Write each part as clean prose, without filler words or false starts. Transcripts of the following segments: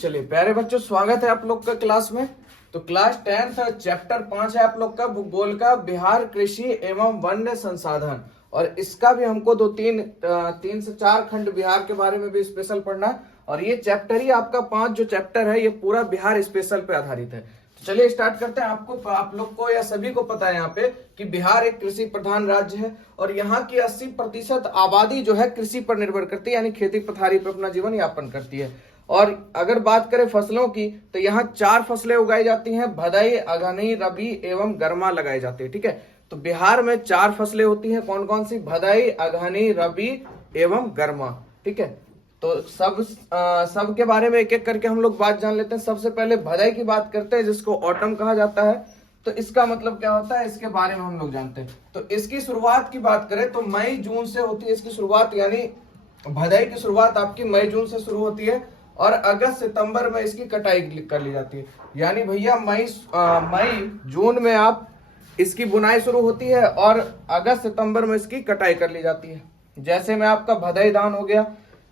चलिए प्यारे बच्चों, स्वागत है आप लोग का क्लास में। तो क्लास 10th चैप्टर 5 है आप लोग का भूगोल का, बिहार कृषि एवं वन्य संसाधन। और इसका भी हमको तीन से चार खंड बिहार के बारे में भी स्पेशल पढ़ना है। और ये चैप्टर ही आपका 5 जो चैप्टर है ये पूरा बिहार स्पेशल पे आधारित है। तो चलिए स्टार्ट करते हैं। आप लोग को या सभी को पता है यहाँ पे कि बिहार एक कृषि प्रधान राज्य है और यहाँ की 80% आबादी जो है कृषि पर निर्भर करती है, यानी खेती पथारी पर अपना जीवन यापन करती है। और अगर बात करें फसलों की तो यहाँ 4 फसलें उगाई जाती हैं, भदई, अगहनी, रबी एवं गर्मा लगाई जाती है। ठीक है, तो बिहार में 4 फसलें होती हैं। कौन कौन सी? भदई, अगहनी, रबी एवं गर्मा। ठीक है, तो सब के बारे में एक एक करके हम लोग बात जान लेते हैं। सबसे पहले भदई की बात करते हैं, जिसको ऑटम कहा जाता है। तो इसका मतलब क्या होता है, इसके बारे में हम लोग जानते हैं। तो इसकी शुरुआत की बात करें तो मई जून से होती है इसकी शुरुआत, यानी भदई की शुरुआत आपकी मई जून से शुरू होती है और अगस्त सितंबर में इसकी कटाई कर ली जाती है। यानी भैया मई जून में आप इसकी बुनाई शुरू होती है और अगस्त सितंबर में इसकी कटाई कर ली जाती है। जैसे में आपका भदई धान हो गया,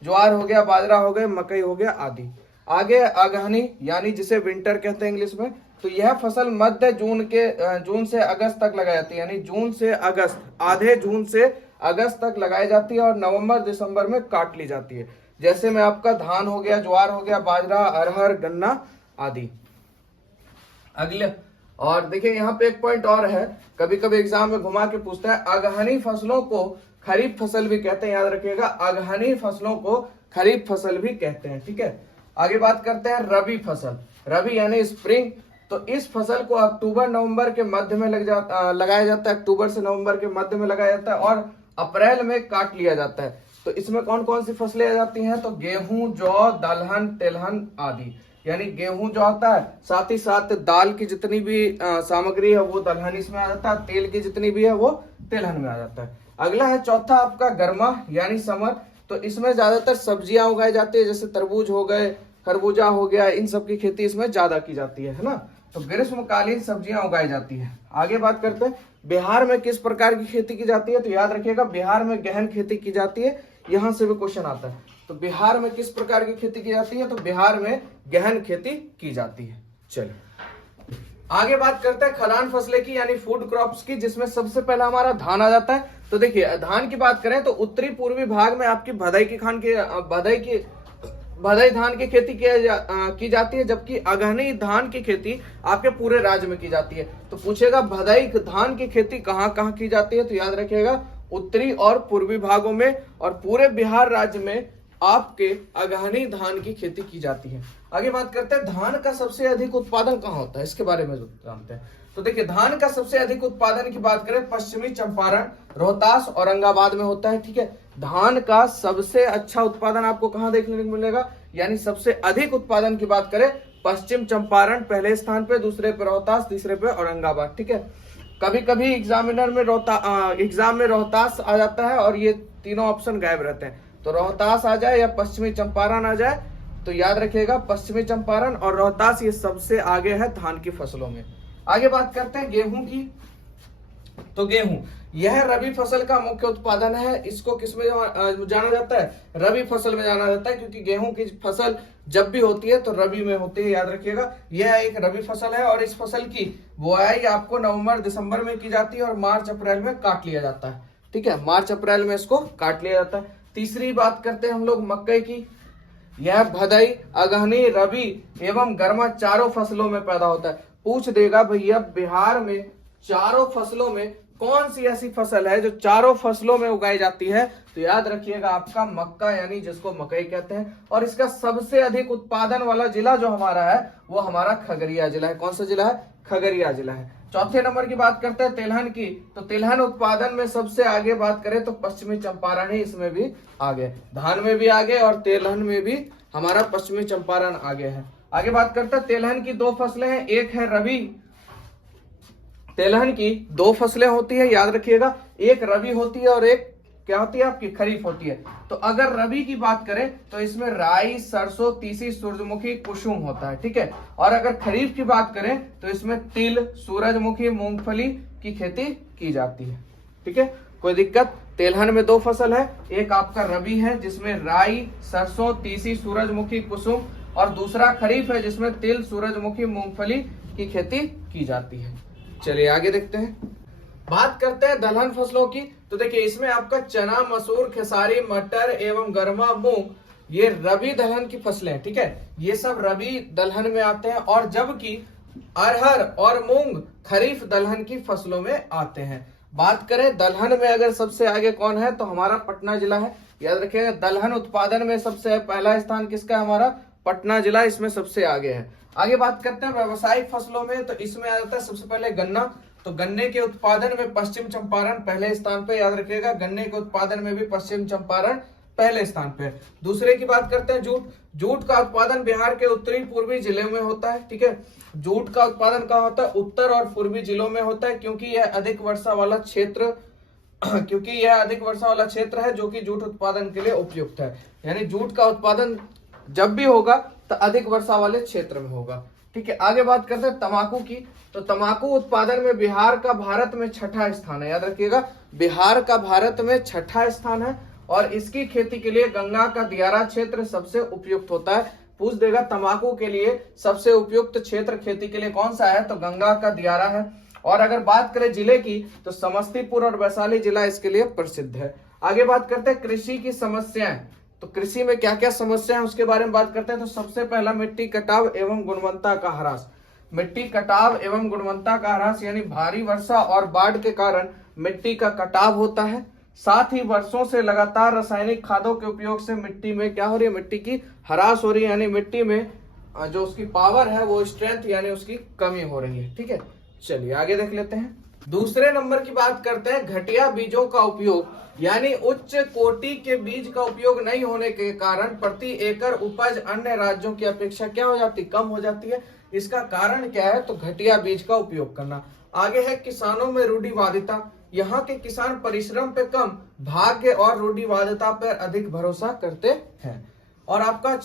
ज्वार हो गया, बाजरा हो गया, मकई हो गया आदि। आगे अगहनी, यानी जिसे विंटर कहते हैं इंग्लिश में। तो यह फसल मध्य जून से अगस्त तक लगाई जाती है, यानी जून से अगस्त, आधे जून से अगस्त तक लगाई जाती है और नवंबर दिसंबर में काट ली जाती है। जैसे में आपका धान हो गया, ज्वार हो गया, बाजरा, अरहर, गन्ना आदि। अगले और देखिए यहाँ पे एक पॉइंट और है, कभी कभी एग्जाम में घुमा के पूछता है, अगहनी फसलों को खरीफ फसल भी कहते हैं। याद रखिएगा, अगहनी फसलों को खरीफ फसल भी कहते हैं। ठीक है, आगे बात करते हैं रबी फसल। रबी यानी स्प्रिंग। तो इस फसल को अक्टूबर नवंबर के मध्य में लगाया जाता है। अक्टूबर से नवंबर के मध्य में लगाया जाता है और अप्रैल में काट लिया जाता है। तो इसमें कौन कौन सी फसलें आ जाती हैं? तो गेहूं, जौ, दलहन, तिलहन आदि। यानी गेहूं जो आता है, साथ ही साथ दाल की जितनी भी सामग्री है वो दलहन इसमें आ जाता है, तेल की जितनी भी है वो तिलहन में आ जाता है। अगला है चौथा आपका गर्मा यानी समर। तो इसमें ज्यादातर सब्जियां उगाई जाती है, जैसे तरबूज हो गए, खरबूजा हो गया, इन सब की खेती इसमें ज्यादा की जाती है ना। तो ग्रीष्मकालीन सब्जियां उगाई जाती है। आगे बात करते हैं बिहार में किस प्रकार की खेती की जाती है। तो याद रखिएगा, बिहार में गहन खेती की जाती है। यहां से भी क्वेश्चन आता है। तो बिहार में किस प्रकार की खेती की जाती है? तो बिहार में गहन खेती की जाती है। चलिए आगे बात करते हैं खलान फसलें की, यानी फूड क्रॉप्स की, जिसमें सबसे पहला हमारा धान आ जाता है। तो देखिए धान की बात करें तो उत्तरी पूर्वी भाग में आपकी भदई धान की खेती की जाती है, जबकि अगहनी धान की खेती आपके पूरे राज्य में की जाती है। तो पूछेगा भदई धान की खेती कहाँ कहाँ की जाती है? तो याद रखिएगा, उत्तरी और पूर्वी भागों में, और पूरे बिहार राज्य में आपके अगहनी धान की खेती की जाती है। आगे बात करते हैं धान का सबसे अधिक उत्पादन कहाँ होता है, इसके बारे में जानते हैं। तो देखिए धान का सबसे अधिक उत्पादन की बात करें, पश्चिमी चंपारण, रोहतास, औरंगाबाद में होता है। ठीक है, धान का सबसे अच्छा उत्पादन आपको कहाँ देखने को मिलेगा, यानी सबसे अधिक उत्पादन की बात करें, पश्चिम चंपारण पहले स्थान पे, दूसरे पे रोहतास, तीसरे पे औरंगाबाद। ठीक है, कभी कभी एग्जाम में रोहतास आ जाता है और ये तीनों ऑप्शन गायब रहते हैं। तो रोहतास आ जाए या पश्चिमी चंपारण आ जाए, तो याद रखिएगा पश्चिमी चंपारण और रोहतास ये सबसे आगे है धान की फसलों में। आगे बात करते हैं गेहूं की। तो गेहूं यह रबी फसल का मुख्य उत्पादन है। इसको किसमें जाना जाता है? रबी फसल में जाना जाता है, क्योंकि गेहूं की फसल जब भी होती है तो रबी में होती है। याद रखिएगा, यह एक रबी फसल है और इस फसल की बुआई आपको नवंबर दिसंबर में की जाती है और मार्च अप्रैल में काट लिया जाता है। ठीक है, मार्च अप्रैल में इसको काट लिया जाता है। तीसरी बात करते हैं हम लोग मकई की। यह भदई, अगहनी, रबी एवं गर्मा चारों फसलों में पैदा होता है। पूछ देगा भैया बिहार में चारों फसलों में कौन सी ऐसी फसल है जो चारों फसलों में उगाई जाती है? तो याद रखिएगा आपका मक्का, यानी जिसको मकई कहते हैं। और इसका सबसे अधिक उत्पादन वाला जिला जो हमारा है वो हमारा खगड़िया जिला है। कौन सा जिला है? खगड़िया जिला है। चौथे नंबर की बात करते हैं तिलहन की। तो तिलहन उत्पादन में सबसे आगे बात करें तो पश्चिमी चंपारण ही इसमें भी आगे, धान में भी आगे और तिलहन में भी हमारा पश्चिमी चंपारण आगे है। आगे बात करते हैं तिलहन की 2 फसलें हैं, एक है रबी। तिलहन की 2 फसलें होती है, याद रखिएगा, एक रबी होती है और एक क्या होती है आपकी खरीफ होती है। तो अगर रबी की बात करें तो इसमें राई, सरसों, तीसी, सूरजमुखी, कुसुम होता है। ठीक है, और अगर खरीफ की बात करें तो इसमें तिल, सूरजमुखी, मूंगफली की खेती की जाती है। ठीक है, कोई दिक्कत? तिलहन में 2 फसल है, एक आपका रबी है जिसमें राई, सरसों, तीसी, सूरजमुखी, कुसुम, और दूसरा खरीफ है जिसमें तिल, सूरजमुखी, मूंगफली की खेती की जाती है। चलिए आगे देखते हैं। बात करते हैं दलहन फसलों की। तो देखिए इसमें आपका चना, मसूर, खेसारी, मटर एवं गर्मा मूंग ये रबी दलहन की फसलें हैं, ठीक है, ये सब रबी दलहन में आते हैं। और जबकि अरहर और मूंग खरीफ दलहन की फसलों में आते हैं। बात करें दलहन में अगर सबसे आगे कौन है तो हमारा पटना जिला है। याद रखिएगा दलहन उत्पादन में सबसे पहला स्थान किसका है, हमारा पटना जिला इसमें सबसे आगे है। आगे बात करते हैं व्यावसायिक फसलों में, तो इसमें आ जाता है सबसे पहले गन्ना। तो गन्ने के उत्पादन में पश्चिम चंपारण पहले स्थान पे, याद रखिएगा गन्ने के उत्पादन में भी पश्चिम चंपारण पहले स्थान पे। दूसरे की बात करते हैं जूट। जूट का उत्पादन बिहार के उत्तरी पूर्वी जिले में होता है, ठीक है। जूट का उत्पादन कहाँ होता है, उत्तर और पूर्वी जिलों में होता है, क्योंकि यह अधिक वर्षा वाला क्षेत्र है जो कि जूट उत्पादन के लिए उपयुक्त है। यानी जूट का उत्पादन जब भी होगा तो अधिक वर्षा वाले क्षेत्र में होगा, ठीक है। आगे बात करते हैं तंबाकू की। तो तंबाकू उत्पादन में बिहार का भारत में छठा स्थान है। याद रखिएगा बिहार का भारत में छठा स्थान है और इसकी खेती के लिए गंगा का दियारा क्षेत्र सबसे उपयुक्त होता है। पूछ देगा तंबाकू के लिए सबसे उपयुक्त क्षेत्र खेती के लिए कौन सा है, तो गंगा का दियारा है। और अगर बात करें जिले की तो समस्तीपुर और वैशाली जिला इसके लिए प्रसिद्ध है। आगे बात करते हैं कृषि की समस्याएं। तो कृषि में क्या क्या समस्या है उसके बारे में बात करते हैं। तो सबसे पहला मिट्टी कटाव एवं गुणवत्ता का ह्रास। मिट्टी कटाव एवं गुणवत्ता का ह्रास यानी भारी वर्षा और बाढ़ के कारण मिट्टी का कटाव होता है। साथ ही वर्षों से लगातार रासायनिक खादों के उपयोग से मिट्टी में क्या हो रही है, मिट्टी की ह्रास हो रही है, यानी मिट्टी में जो उसकी पावर है वो स्ट्रेंथ यानी उसकी कमी हो रही है, ठीक है। चलिए आगे देख लेते हैं। दूसरे नंबर की बात करते हैं घटिया बीजों का उपयोग, यानी उच्च कोटि के बीज का उपयोग नहीं होने के कारण प्रति एकड़ उपज अन्य राज्यों की अपेक्षा क्या हो जाती, कम हो जाती है। इसका कारण क्या है, तो घटिया बीज का उपयोग करना। आगे है किसानों में रूढ़िवादिता। यहाँ के किसान परिश्रम पे कम, भाग्य और रूढ़िवादिता पर अधिक भरोसा करते हैं। और आपका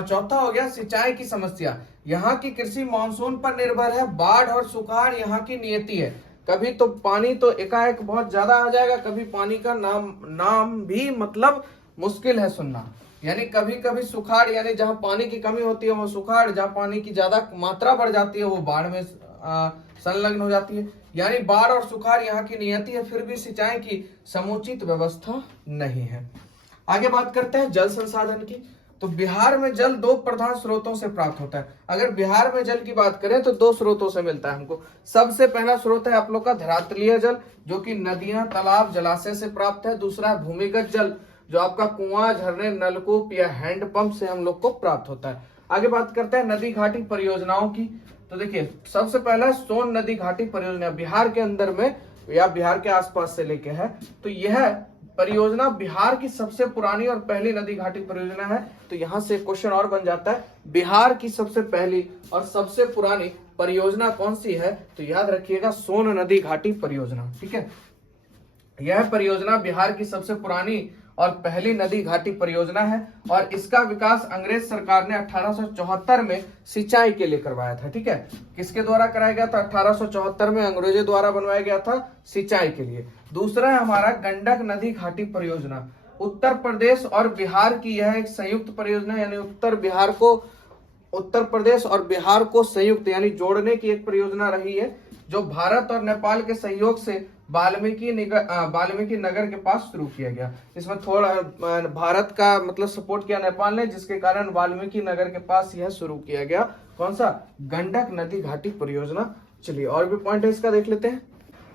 चौथा हो गया सिंचाई की समस्या। यहाँ की कृषि मानसून पर निर्भर है, बाढ़ और सुखाड़ यहाँ की नियति है। कभी तो पानी तो एकाएक बहुत ज्यादा आ जाएगा, कभी पानी का नाम भी मतलब मुश्किल है सुनना। यानी कभी कभी सुखाड़, यानी जहाँ पानी की कमी होती है वो सुखाड़, जहाँ पानी की ज्यादा मात्रा बढ़ जाती है वो बाढ़ में संलग्न हो जाती है। यानी बाढ़ और सुखाड़ यहाँ की नियति है, फिर भी सिंचाई की समुचित व्यवस्था नहीं है। आगे बात करते हैं जल संसाधन की। तो बिहार में जल दो प्रधान स्रोतों से प्राप्त होता है। अगर बिहार में जल की बात करें तो दो स्रोतों से मिलता है हमको। सबसे पहला स्रोत है आप लोग का धरातलीय जल, जो कि नदियां, तालाब, जलाशय से प्राप्त है। दूसरा है भूमिगत जल, जो आपका कुआं, झरने, नलकूप या हैंडपंप से हम लोग को प्राप्त होता है। आगे बात करते हैं नदी घाटी परियोजनाओं की। तो देखिए सबसे पहला सोन नदी घाटी परियोजना बिहार के अंदर में या बिहार के आसपास से लेके है। तो यह परियोजना बिहार की सबसे पुरानी और पहली नदी घाटी परियोजना है। तो यहाँ से क्वेश्चन और बन जाता है, बिहार की सबसे पहली और सबसे पुरानी परियोजना कौन सी है, तो याद रखिएगा सोन नदी घाटी परियोजना, ठीक है। यह परियोजना बिहार की सबसे पुरानी और पहली नदी घाटी परियोजना है और इसका विकास अंग्रेज सरकार ने 1874 में सिंचाई के लिए करवाया था, ठीक है। किसके द्वारा कराया गया था, 1874 में अंग्रेजों द्वारा बनवाया गया था सिंचाई के लिए। दूसरा है हमारा गंडक नदी घाटी परियोजना। उत्तर प्रदेश और बिहार की यह एक संयुक्त परियोजना, यानी उत्तर प्रदेश और बिहार को संयुक्त यानी जोड़ने की एक परियोजना रही है, जो भारत और नेपाल के सहयोग से वाल्मीकि नगर के पास शुरू किया गया। इसमें थोड़ा भारत का मतलब सपोर्ट किया नेपाल ने, जिसके कारण वाल्मीकि नगर के पास यह शुरू किया गया। कौन सा, गंडक नदी घाटी परियोजना। चलिए और भी पॉइंट है इसका देख लेते हैं।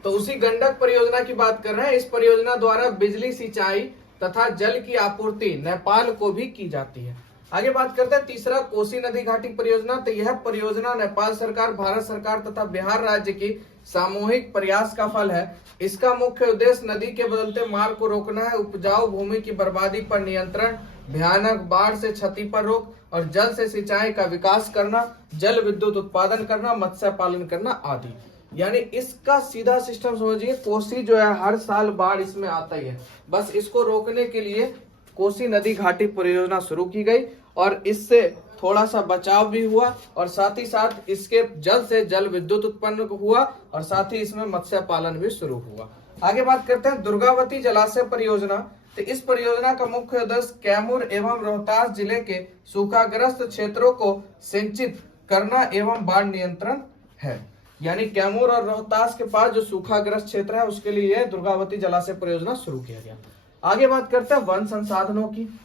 तो उसी गंडक परियोजना की बात कर रहे हैं। इस परियोजना द्वारा बिजली, सिंचाई तथा जल की आपूर्ति नेपाल को भी की जाती है। आगे बात करते हैं तीसरा कोसी नदी घाटी परियोजना। तो यह परियोजना नेपाल सरकार, भारत सरकार तथा बिहार राज्य की सामूहिक प्रयास का फल है। इसका मुख्य उद्देश्य नदी के बदलते मार्ग को रोकना है, उपजाऊ भूमि की बर्बादी पर नियंत्रण, भयानक बाढ़ से क्षति पर रोक और जल से सिंचाई का विकास करना, जल विद्युत उत्पादन करना, मत्स्य पालन करना आदि। यानी इसका सीधा सिस्टम समझिए, कोसी जो है हर साल बाढ़ इसमें आता ही है। बस इसको रोकने के लिए कोसी नदी घाटी परियोजना शुरू की गई और इससे थोड़ा सा बचाव भी हुआ और साथ ही साथ इसके जल से जल विद्युत उत्पन्न हुआ और साथ ही इसमें मत्स्य पालन भी शुरू हुआ। आगे बात करते हैं दुर्गावती जलाशय परियोजना। तो इस परियोजना का मुख्य उद्देश्य कैमूर एवं रोहतास जिले के सूखाग्रस्त क्षेत्रों को सिंचित करना एवं बाढ़ नियंत्रण है। यानी कैमूर और रोहतास के पास जो सूखाग्रस्त क्षेत्र है उसके लिए यह दुर्गावती जलाशय परियोजना शुरू किया गया। आगे बात करते हैं वन संसाधनों की।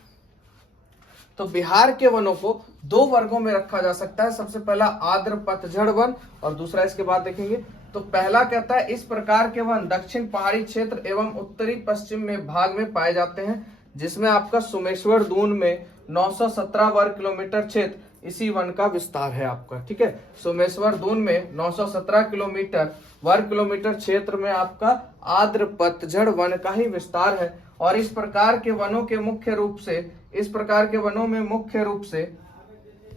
तो बिहार के वनों को दो वर्गों में रखा जा सकता है। सबसे पहला आर्द्र पतझड़ वन और दूसरा इसके बाद देखेंगे। तो पहला कहता है इस प्रकार के वन दक्षिण पहाड़ी क्षेत्र एवं उत्तरी पश्चिम में भाग में पाए जाते हैं, जिसमें आपका सोमेश्वर दून में 917 वर्ग किलोमीटर क्षेत्र इसी वन का विस्तार है आपका। ठीक है, सोमेश्वर दून में 917 वर्ग किलोमीटर क्षेत्र में आपका आर्द्र पतझड़ वन का ही विस्तार है। और इस प्रकार के वनों के मुख्य रूप से, इस प्रकार के वनों में मुख्य रूप से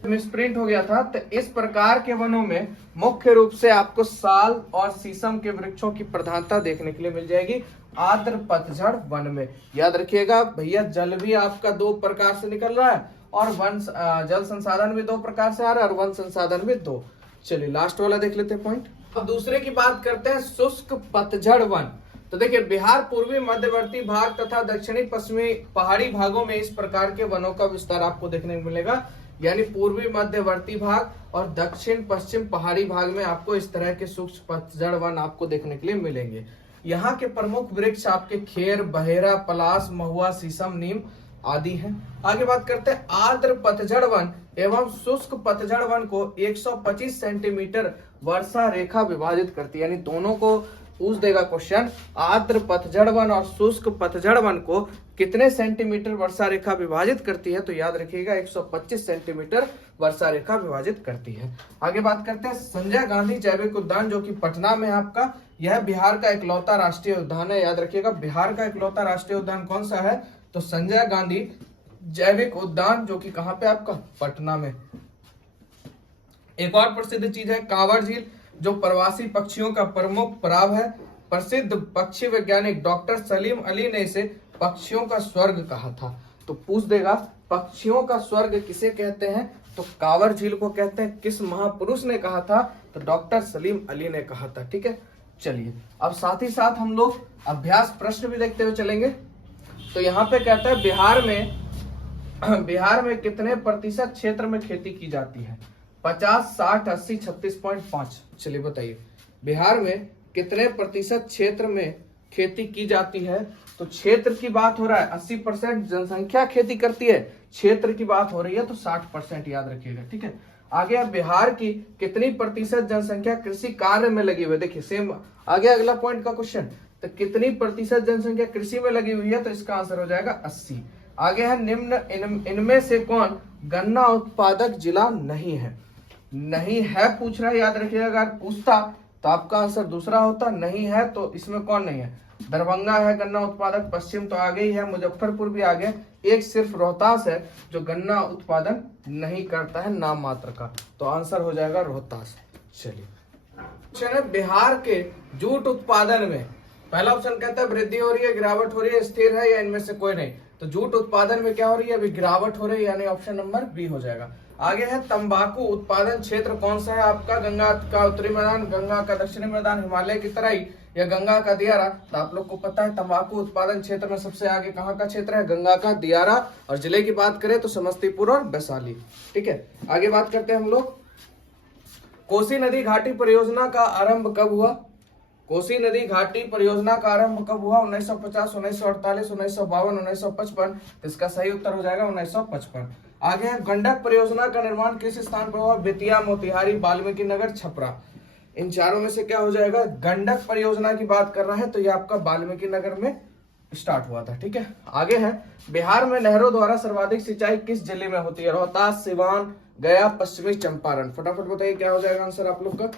मिसप्रिंट हो गया था। तो इस प्रकार के वनों में मुख्य रूप से आपको साल और शीशम के वृक्षों की प्रधानता देखने के लिए मिल जाएगी आर्द्र पतझड़ वन में। याद रखिएगा भैया, जल भी आपका दो प्रकार से निकल रहा है और वन जल संसाधन भी दो प्रकार से आ रहा है और वन संसाधन भी दो। चलिए लास्ट वाला देख लेते हैं पॉइंट। अब दूसरे की बात करते हैं शुष्क पतझड़ वन। तो देखिए बिहार पूर्वी मध्यवर्ती भाग तथा दक्षिणी पश्चिमी पहाड़ी भागों में इस प्रकार के वनों का विस्तार आपको देखने को मिलेगा। यानी पूर्वी मध्यवर्ती भाग और दक्षिण पश्चिम पहाड़ी भाग में आपको इस तरह के शुष्क पतझड़ वन आपको देखने के लिए मिलेंगे। यहाँ के प्रमुख वृक्ष आपके खेर, बहेरा, पलाश, महुआ, शीशम, नीम आदि हैं। आगे बात करते हैं आर्द्र पतझड़ वन एवं शुष्क पतझड़ वन को 125 सेंटीमीटर वर्षा रेखा विभाजित करती है। यानी दोनों को पूछ देगा क्वेश्चन, आर्द्र पतझड़ वन और शुष्क पतझड़ वन को कितने सेंटीमीटर वर्षा रेखा विभाजित करती है। तो याद रखिएगा 125 सेंटीमीटर वर्षा रेखा विभाजित करती है। आगे बात करते हैं संजय गांधी जैविक उद्यान, जो कि पटना में है आपका। यह बिहार का इकलौता राष्ट्रीय उद्यान है। याद रखिएगा बिहार का इकलौता राष्ट्रीय उद्यान कौन सा है, तो संजय गांधी जैविक उद्यान, जो कि कहां पे आपका, पटना में। एक और प्रसिद्ध चीज है कांवर झील, जो प्रवासी पक्षियों का प्रमुख पड़ाव है। प्रसिद्ध पक्षी वैज्ञानिक डॉक्टर सलीम अली ने इसे पक्षियों का स्वर्ग कहा था। तो पूछ देगा पक्षियों का स्वर्ग किसे कहते हैं, तो कांवर झील को कहते हैं। किस महापुरुष ने कहा था, तो डॉक्टर सलीम अली ने कहा था। ठीक है, चलिए अब साथ ही साथ हम लोग अभ्यास प्रश्न भी देखते हुए चलेंगे। तो यहाँ पे कहता है बिहार में कितने प्रतिशत क्षेत्र में खेती की जाती है, 50, 60, 80, 36.5। चलिए बताइए बिहार में कितने प्रतिशत क्षेत्र में खेती की जाती है। तो क्षेत्र की बात हो रहा है, 80% जनसंख्या खेती करती है। क्षेत्र की बात हो रही है तो 60% याद रखिएगा। ठीक है, आगे अब बिहार की कितनी प्रतिशत जनसंख्या कृषि कार्य में लगी हुई है। देखिए सेम आगे अगला पॉइंट का क्वेश्चन, तो कितनी प्रतिशत जनसंख्या कृषि में लगी हुई है, तो इसका आंसर हो जाएगा 80। आगे है निम्न इनमें से कौन गन्ना उत्पादक जिला नहीं है। नहीं है पूछ रहा है, याद रखिएगा अगर पूछता तो आपका आंसर दूसरा होता। नहीं है तो इसमें कौन नहीं है, दरभंगा है गन्ना उत्पादक, पश्चिम तो आगे ही है, मुजफ्फरपुर भी आगे, एक सिर्फ रोहतास है जो गन्ना उत्पादन नहीं करता है, नाम मात्र का। तो आंसर हो जाएगा रोहतास। चलिए बिहार के जूट उत्पादन में पहला ऑप्शन कहता है वृद्धि हो रही है, गिरावट हो रही है, स्थिर है, या इनमें से कोई नहीं। तो जूट उत्पादन में क्या हो रही है, अभी गिरावट हो रही है, यानी ऑप्शन नंबर बी हो जाएगा। आगे है तंबाकू उत्पादन क्षेत्र कौन सा है आपका, गंगा का उत्तरी मैदान, गंगा का दक्षिणी मैदान, हिमालय की तराई या गंगा का दियारा। तो आप लोग को पता है तंबाकू उत्पादन क्षेत्र में सबसे आगे कहाँ का क्षेत्र है, गंगा का दियारा। और जिले की बात करें तो समस्तीपुर और वैशाली। ठीक है, आगे बात करते हैं हम लोग कोसी नदी घाटी परियोजना का आरंभ कब हुआ। कोसी नदी घाटी परियोजना का आरंभ कब हुआ, 1950, 1948, 1952, 1955। इसका सही उत्तर हो जाएगा 1955। आगे है गंडक परियोजना का निर्माण किस स्थान पर हुआ, बेतिया, मोतिहारी, वाल्मीकि नगर, छपरा। इन चारों में से क्या हो जाएगा, गंडक परियोजना की बात कर रहा है तो ये आपका वाल्मीकि नगर में स्टार्ट हुआ था। ठीक है, आगे है बिहार में नहरों द्वारा सर्वाधिक सिंचाई किस जिले में होती है, रोहतास, सिवान, गया, पश्चिमी चंपारण। फटाफट बताइए क्या हो जाएगा आंसर आप लोग का।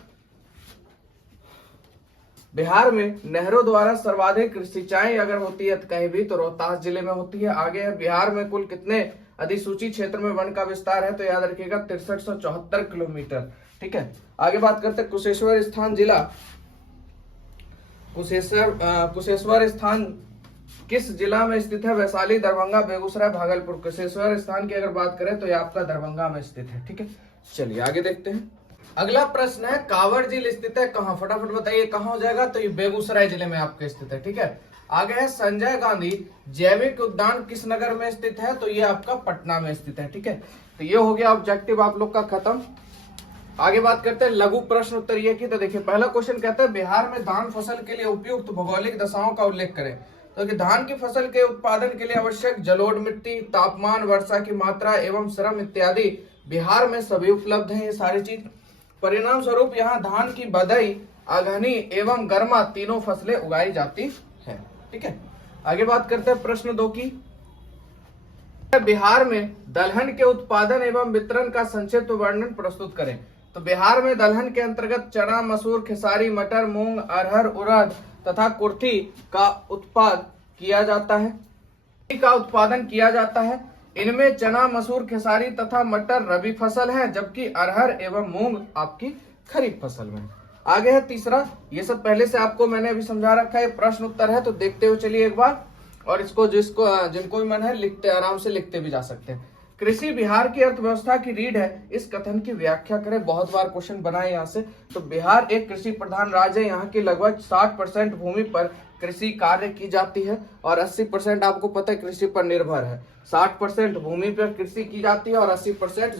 बिहार में नहरों द्वारा सर्वाधिक सिंचाई अगर होती है कहीं भी तो रोहतास जिले में होती है। आगे है बिहार में कुल कितने अधिसूचित क्षेत्र में वन का विस्तार है, तो याद रखिएगा 6374 किलोमीटर। ठीक है, आगे बात करते हैं कुशेश्वर स्थान जिला। कुशेश्वर स्थान किस जिला में स्थित है, वैशाली, दरभंगा, बेगूसराय, भागलपुर। कुशेश्वर स्थान की अगर बात करें तो ये आपका दरभंगा में स्थित है। ठीक है, चलिए आगे देखते हैं। अगला प्रश्न है कांवड़ झील स्थित है कहाँ, फटाफट बताइए कहाँ हो जाएगा। तो ये बेगूसराय जिले में आपके स्थित है, ठीक है। आगे है संजय गांधी जैविक उद्यान किस नगर में स्थित है, तो ये आपका पटना में स्थित है, ठीक है। तो ये हो गया ऑब्जेक्टिव आप लोग का खत्म। आगे बात करते हैं लघु प्रश्न उत्तर ये की। तो देखिए पहला क्वेश्चन कहता है बिहार में धान फसल के लिए उपयुक्त भौगोलिक दशाओं का उल्लेख करें। तो धान की फसल के उत्पादन के लिए आवश्यक जलोढ़ मिट्टी, तापमान, वर्षा की मात्रा एवं श्रम इत्यादि बिहार में सभी उपलब्ध है ये सारी चीज। परिणाम स्वरूप यहाँ धान की बधाई, अगहनी एवं गर्मा तीनों फसलें उगाई जाती है, ठीक है। आगे बात करते हैं प्रश्न 2 की। बिहार में दलहन के उत्पादन एवं वितरण का संक्षिप्त वर्णन प्रस्तुत करें। तो बिहार में दलहन के अंतर्गत चना, मसूर, खेसारी, मटर, मूंग, अरहर, उड़द तथा कुर्थी का उत्पादन किया जाता है। इनमें चना, मसूर, खेसारी तथा मटर रबी फसल है, जबकि अरहर एवं मूंग आपकी खरीफ फसल में। आगे है तीसरा, ये सब पहले से आपको मैंने अभी समझा रखा है, प्रश्न उत्तर है तो देखते हुए चलिए एक बार, और इसको जिनको भी मन है लिखते, आराम से लिखते भी जा सकते हैं। कृषि बिहार की अर्थव्यवस्था की रीढ़ है, इस कथन की व्याख्या करें। बहुत बार क्वेश्चन बनाए यहाँ से। तो बिहार एक कृषि प्रधान राज्य है, यहाँ की लगभग 60% भूमि पर कृषि कार्य की जाती है और 80% आपको पता है कृषि पर निर्भर है। 60% भूमि पर कृषि की जाती है और 80%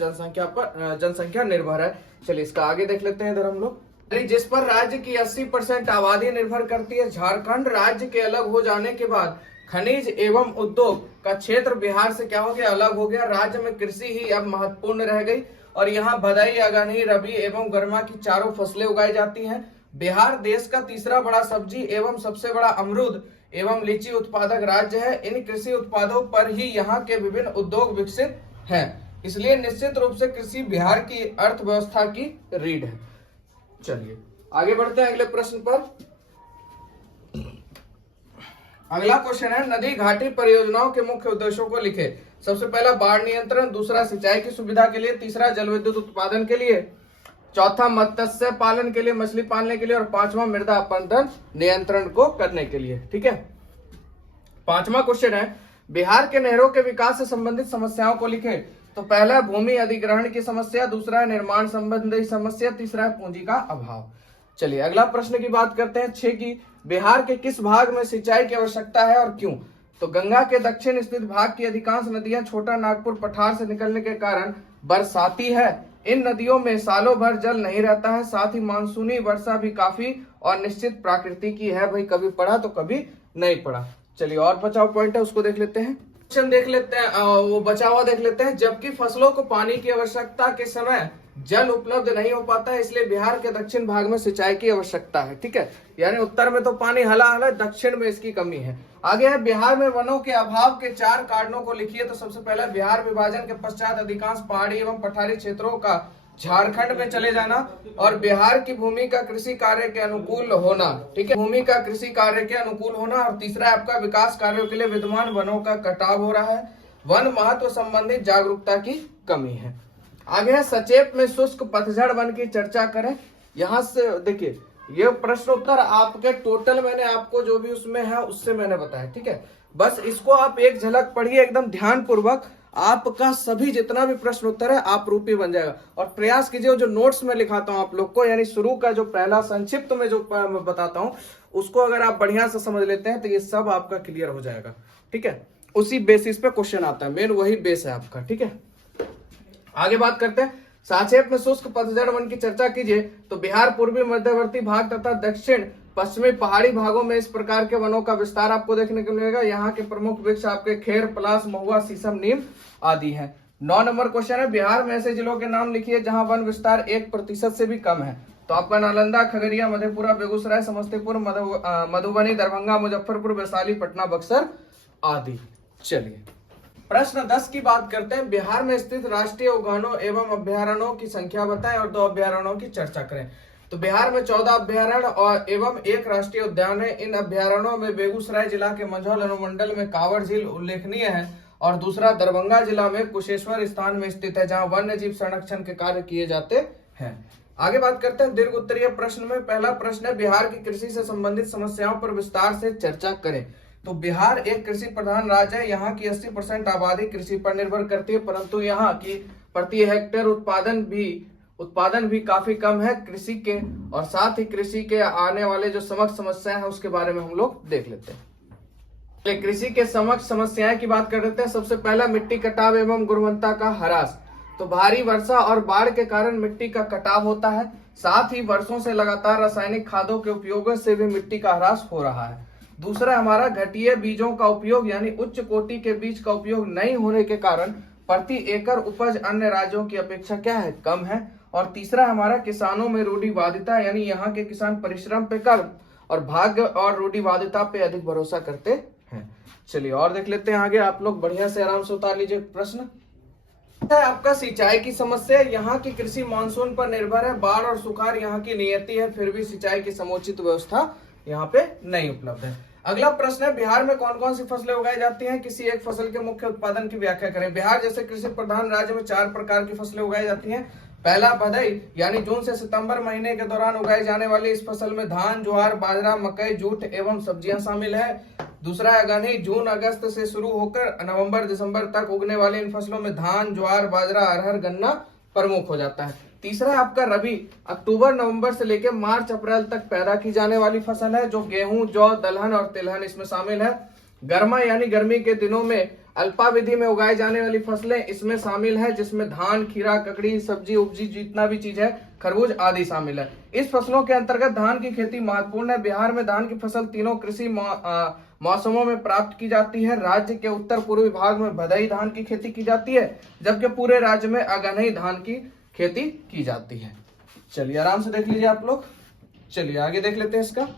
जनसंख्या निर्भर है। चलिए इसका आगे देख लेते हैं इधर हम लोग। जिस पर राज्य की 80% आबादी निर्भर करती है। झारखंड राज्य के अलग हो जाने के बाद खनिज एवं उद्योग का क्षेत्र बिहार से क्या हो गया, अलग हो गया। राज्य में कृषि ही अब महत्वपूर्ण रह गई और यहाँ भदाई, अगहनी, रबी एवं गर्मा की चारों फसलें उगाई जाती हैं। बिहार देश का तीसरा बड़ा सब्जी एवं सबसे बड़ा अमरूद एवं लीची उत्पादक राज्य है। इन कृषि उत्पादों पर ही यहाँ के विभिन्न उद्योग विकसित हैं, इसलिए निश्चित रूप से कृषि बिहार की अर्थव्यवस्था की रीढ़ है। चलिए आगे बढ़ते हैं अगले प्रश्न पर। अगला क्वेश्चन है नदी घाटी परियोजनाओं के मुख्य उद्देश्यों को लिखे। सबसे पहला बाढ़ नियंत्रण, दूसरा सिंचाई की सुविधा के लिए, तीसरा जल विद्युत उत्पादन के लिए, चौथा मत्स्य पालन के लिए, मछली पालने के लिए, और पांचवा मृदा अपरदन नियंत्रण को करने के लिए, ठीक है। पांचवा क्वेश्चन है बिहार के नहरों के विकास से संबंधित समस्याओं को लिखे। तो पहला भूमि अधिग्रहण की समस्या, दूसरा है निर्माण संबंधी समस्या, तीसरा है पूंजी का अभाव। चलिए अगला प्रश्न की बात करते हैं 6 की। बिहार के किस भाग में सिंचाई की आवश्यकता है और क्यों। तो गंगा के दक्षिण स्थित भाग की अधिकांश नदियां छोटा नागपुर पठार से निकलने के कारण बरसाती है। इन नदियों में सालों भर जल नहीं रहता है, साथ ही मानसूनी वर्षा भी काफी और निश्चित प्रकृति की है। भाई कभी पड़ा तो कभी नहीं पड़ा। चलिए और बचाव पॉइंट है उसको देख लेते हैं, क्वेश्चन देख लेते हैं, वो बचा हुआ देख लेते हैं। जबकि फसलों को पानी की आवश्यकता के समय जल उपलब्ध नहीं हो पाता है, इसलिए बिहार के दक्षिण भाग में सिंचाई की आवश्यकता है, ठीक है। यानी उत्तर में तो पानी हला, दक्षिण में इसकी कमी है। आगे है बिहार में वनों के अभाव के 4 कारणों को लिखिए। तो सबसे पहला बिहार विभाजन के पश्चात अधिकांश पहाड़ी एवं पठारी क्षेत्रों का झारखंड में चले जाना और बिहार की भूमि का कृषि कार्य के अनुकूल होना, ठीक है, भूमि का कृषि कार्य के अनुकूल होना। और तीसरा आपका विकास कार्यों के लिए विद्यमान वनों का कटाव हो रहा है, वन महत्व संबंधित जागरूकता की कमी है। आगे है सचेत में शुष्क पतझड़ वन की चर्चा करें। यहाँ से देखिए ये प्रश्न उत्तर आपके टोटल मैंने आपको जो भी उसमें है उससे मैंने बताया, ठीक है। बस इसको आप एक झलक पढ़िए एकदम ध्यान पूर्वक, आपका सभी जितना भी प्रश्न उत्तर है आप रूपी बन जाएगा। और प्रयास कीजिए जो नोट्स में लिखाता हूं आप लोग को, यानी शुरू का जो पहला संक्षिप्त में जो बताता हूं उसको अगर आप बढ़िया से समझ लेते हैं तो ये सब आपका क्लियर हो जाएगा, ठीक है। उसी बेसिस पे क्वेश्चन आता है, मेन वही बेस है आपका, ठीक है। आगे बात करते हैं संक्षेप में शुष्क पतझड़ वन की चर्चा कीजिए। तो बिहार पूर्वी मध्यवर्ती भाग तथा दक्षिण पश्चिमी पहाड़ी भागों में इस प्रकार के वनों का विस्तार आपको देखने को मिलेगा। यहाँ के प्रमुख वृक्ष आपके खेर, पलाश, महुआ, शीशम, नीम आदि हैं। 9 नंबर क्वेश्चन है बिहार में ऐसे जिलों के नाम लिखिए जहां वन विस्तार 1% से भी कम है। तो आपका नालंदा, खगड़िया, मधेपुरा, बेगूसराय, समस्तीपुर, मधुबनी, दरभंगा, मुजफ्फरपुर, वैशाली, पटना, बक्सर आदि। चलिए प्रश्न 10 की बात करते हैं। बिहार में स्थित राष्ट्रीय उद्यानों एवं अभ्यारण्यों की संख्या बताएं और 2 अभ्यारण्यों की चर्चा करें। तो बिहार में 14 अभ्यारण्य और एवं 1 राष्ट्रीय उद्यान है। इन अभ्यारण्यों में बेगूसराय जिला के मंझौल अनुमंडल में कांवड़ झील उल्लेखनीय है और दूसरा दरभंगा जिला में कुशेश्वर स्थान में स्थित है, जहां वन्य जीव संरक्षण के कार्य किए जाते हैं। आगे बात करते हैं दीर्घ उत्तरीय प्रश्न में। पहला प्रश्न है बिहार की कृषि से संबंधित समस्याओं पर विस्तार से चर्चा करें। तो बिहार एक कृषि प्रधान राज्य है। यहाँ की 80% आबादी कृषि पर निर्भर करती है, परंतु यहाँ की प्रति हेक्टेयर उत्पादन भी उत्पादन भी काफी कम है कृषि के, और साथ ही कृषि के आने वाले जो समस्याएं हैं उसके बारे में हम लोग देख लेते हैं। कृषि के समस्याएं की बात कर लेते हैं। सबसे पहला मिट्टी कटाव एवं गुणवत्ता का ह्रास। तो भारी वर्षा और बाढ़ के कारण मिट्टी का कटाव होता है, साथ ही वर्षों से लगातार रासायनिक खादों के उपयोग से भी मिट्टी का ह्रास हो रहा है। दूसरा हमारा घटिया बीजों का उपयोग यानी उच्च कोटि के बीज का उपयोग नहीं होने के कारण प्रति एकड़ उपज अन्य राज्यों की अपेक्षा क्या है, कम है। और तीसरा हमारा किसानों में रूढ़िवादिता यानी यहाँ के किसान परिश्रम पे कम और भाग्य और रूढ़िवादिता पे अधिक भरोसा करते हैं। चलिए और देख लेते हैं आगे। आप लोग बढ़िया से आराम से उतार लीजिए प्रश्न। आपका सिंचाई की समस्या। यहाँ की कृषि मानसून पर निर्भर है, बाढ़ और सुखाड़ यहाँ की नियति है, फिर भी सिंचाई की समुचित व्यवस्था यहाँ पे नहीं उपलब्ध है। अगला प्रश्न है, बिहार में कौन कौन सी फसलें उगाई जाती हैं, किसी एक फसल के मुख्य उत्पादन की व्याख्या करें। बिहार जैसे कृषि प्रधान राज्य में 4 प्रकार की फसलें उगाई जाती हैं। पहला भदई यानी जून से सितंबर महीने के दौरान उगाई जाने वाली इस फसल में धान, ज्वार, बाजरा, मकई, जूट एवं सब्जियां शामिल है। दूसरा अगहनी जून अगस्त से शुरू होकर नवंबर दिसंबर तक उगने वाली इन फसलों में धान, ज्वार, बाजरा, अरहर, गन्ना प्रमुख हो जाता है। तीसरा है आपका रबी, अक्टूबर नवंबर से लेकर मार्च अप्रैल तक पैदा की जाने वाली फसल है, जो गेहूं, जौ, दलहन और तिलहन इसमें शामिल है। गर्मा यानी गर्मी के दिनों में अल्पावधि में उगाई जाने वाली फसलें इसमें शामिल है, जिसमें धान, खीरा, ककड़ी, सब्जी उपजी जितना भी चीज है, खरबूज आदि शामिल है। इस फसलों के अंतर्गत धान की खेती महत्वपूर्ण है। बिहार में धान की फसल तीनों कृषि मौसमों में प्राप्त की जाती है। राज्य के उत्तर पूर्वी भाग में भदई धान की खेती की जाती है, जबकि पूरे राज्य में अगहनी धान की खेती की जाती है। चलिए आराम से देख लीजिए आप लोग। चलिए आगे देख लेते हैं इसका।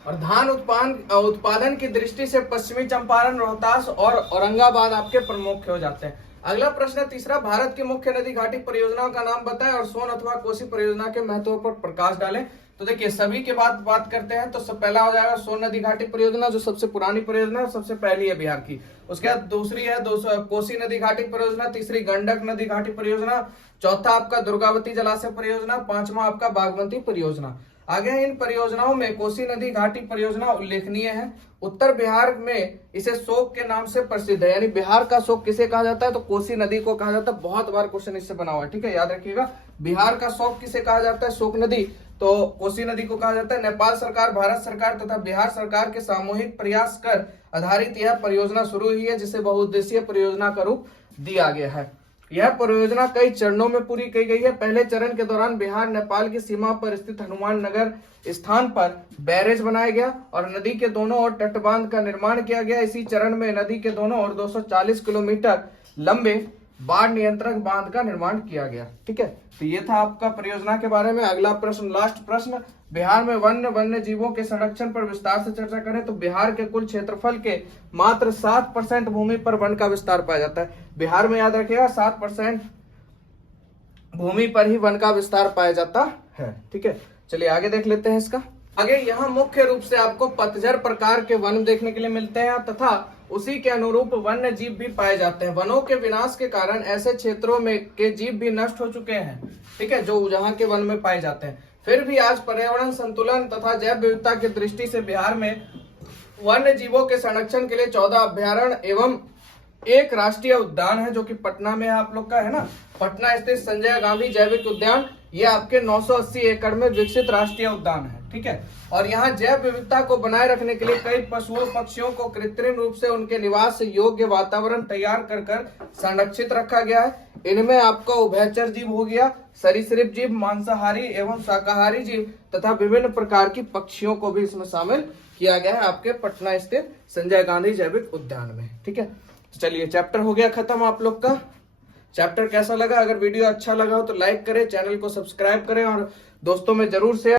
और धान उत्पादन की दृष्टि से पश्चिमी चंपारण, रोहतास और औरंगाबाद आपके प्रमुख हो जाते हैं। अगला प्रश्न है तीसरा, भारत की मुख्य नदी घाटी परियोजनाओं का नाम बताएं और सोन अथवा कोसी परियोजना के महत्व पर प्रकाश डालें। तो देखिए सभी के बात करते हैं, तो सब पहला हो जाएगा सोन नदी घाटी परियोजना, जो सबसे पुरानी परियोजना है, सबसे पहली है बिहार की। उसके बाद दूसरी है कोसी नदी घाटी परियोजना, तीसरी गंडक नदी घाटी परियोजना, चौथा आपका दुर्गावती जलाशय परियोजना, पांचवा आपका बागमती परियोजना। आगे इन परियोजनाओं में कोसी नदी घाटी परियोजना उल्लेखनीय है। उत्तर बिहार में इसे शोक के नाम से प्रसिद्ध है, यानी बिहार का शोक किसे कहा जाता है, तो कोसी नदी को कहा जाता है। बहुत बार क्वेश्चन इससे बना हुआ है, ठीक है, याद रखिएगा। बिहार का शोक किसे कहा जाता है, शोक नदी, तो कोसी नदी को कहा जाता है। नेपाल सरकार, भारत सरकार तथा बिहार सरकार के सामूहिक प्रयास कर आधारित यह परियोजना शुरू हुई है, जिसे बहुउद्देशीय परियोजना का रूप दिया गया है। यह परियोजना कई चरणों में पूरी की गई है। पहले चरण के दौरान बिहार नेपाल की सीमा पर स्थित हनुमान नगर स्थान पर बैरेज बनाया गया और नदी के दोनों ओर तटबांध का निर्माण किया गया। इसी चरण में नदी के दोनों ओर 240 किलोमीटर लंबे बाढ़ नियंत्रण बांध का निर्माण किया गया, ठीक है। तो ये था आपका परियोजना के बारे में। अगला प्रश्न, लास्ट प्रश्न, बिहार में वन्य जीवों के संरक्षण पर विस्तार से चर्चा करें। तो बिहार के कुल क्षेत्रफल के मात्र 7% भूमि पर वन का विस्तार पाया जाता है। बिहार में याद रखिएगा 7% भूमि पर ही वन का विस्तार पाया जाता है, ठीक है। चलिए आगे देख लेते हैं इसका। आगे यहाँ मुख्य रूप से आपको पतझड़ प्रकार के वन देखने के लिए मिलते हैं तथा उसी के अनुरूप वन्य जीव भी पाए जाते हैं। वनों के विनाश के कारण ऐसे क्षेत्रों में के जीव भी नष्ट हो चुके हैं, ठीक है, जो जहाँ के वन में पाए जाते हैं। फिर भी आज पर्यावरण संतुलन तथा जैव विविधता की दृष्टि से बिहार में वन्य जीवों के संरक्षण के लिए 14 अभ्यारण्य एवं एक राष्ट्रीय उद्यान है, जो कि पटना में आप लोग का है ना, पटना स्थित संजय गांधी जैविक उद्यान। ये आपके 980 एकड़ में विकसित राष्ट्रीय उद्यान है, ठीक है। और यहाँ जैव विविधता को बनाए रखने के लिए कई पशुओं पक्षियों को कृत्रिम रूप से उनके निवास योग्य वातावरण तैयार कर संरक्षित रखा गया है। इनमें आपका उभयचर जीव हो गया, सरीसृप जीव, मांसाहारी एवं शाकाहारी जीव तथा विभिन्न प्रकार की पक्षियों को भी इसमें शामिल किया गया है आपके पटना स्थित संजय गांधी जैविक उद्यान में, ठीक है। तो चलिए चैप्टर हो गया खत्म आप लोग का। चैप्टर कैसा लगा, अगर वीडियो अच्छा लगा हो तो लाइक करें, चैनल को सब्सक्राइब करें और दोस्तों में जरूर शेयर